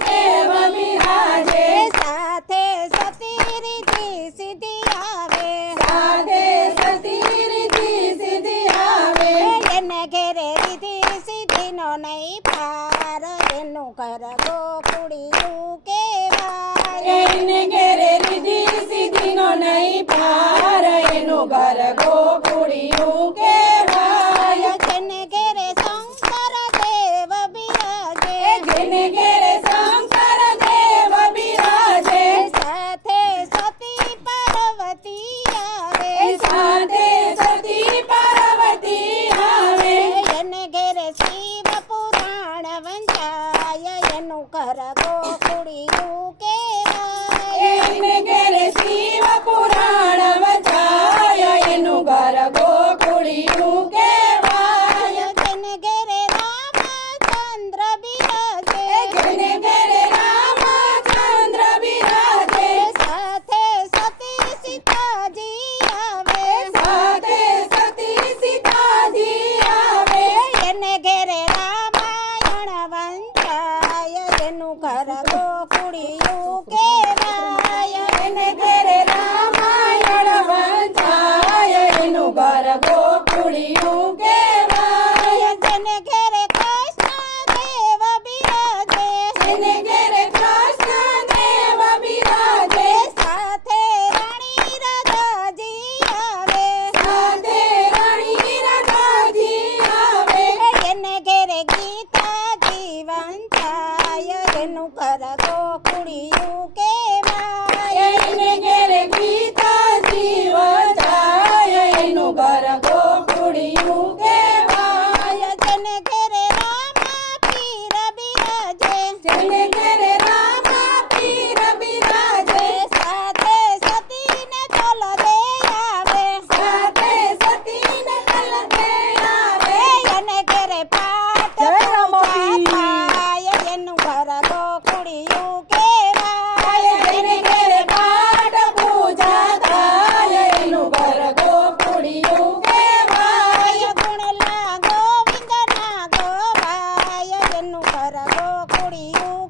દેવ બિરાજે સાથે સતી રીતિ સિદ્ધિ આવે સાથે સતી રીતિ સિદ્ધિ આવે એને ઘેરે રીતિ સિદ્ધિનો નહીં પાર એનું ઘર ગોકુળિયું કહેવાય એને ઘેરે રીતિ સિદ્ધિનો નહીં પાર એનું ઘર ગોકુળિયું કહેવાય જેને ઘેરે શંકર દેવ બિરાજે જેને ઘેરે શંકર દેવ બિરાજે સાથે સતી પાર્વતી આવે સાથે સતી પાર્વતી આવે એને ઘેરે શિવ પુરાણ વંચાય એનું ઘર ગોકુળિયું કહેવાય એને ઘેરે શિવ પુરાણ વચાય એનું ઘર ગોકુળિયું કહેવાય જેને ઘેરે રામચંદ્ર બિરાજે જેને ઘેરે રામચંદ્ર બિરાજે સાથે સતી સીતાજી આવે સાથે સતી સીતાજી આવે એને ઘેરે રામાયણ વંચાય એનું ઘર ગોકુળિયું કહેવાય એને ઘેરે રામાયણ વંચાય એનું ઘર ગોકુળિયું કહેવાય જેને ઘેરે કૃષ્ણ દેવ બિરાજે એને ઘેરે કૃષ્ણ દેવ બિરાજે સાથે રાણી રાધાજી આવે સાથે રાણી રાધાજી આવે એને ઘેરે ગીતાજી વંચાય એનું ઘર ગોકુળિયું કહેવાય એને ઘેરે ગીતાજી વચાય એનું ઘર ગોકુળિયું કહેવાય જેને ઘેરે રામા પીર બિરાજે જેને ઘેરે રામા પીર બિરાજે સાથે સતીને તોલ દે આવે સાથે સતીને કલતે આવે એને ઘેરે પાઠ જય રામાપીર. થાય એનું ઘર ગોકુળિયું કહેવાય એને ઘેરે પાઠ પૂજા થાય એનું ઘર ગોકુળિયું કહેવાય ગુણલા ગોવિંદના ગોવાય એનું ઘર ગોકુળિયું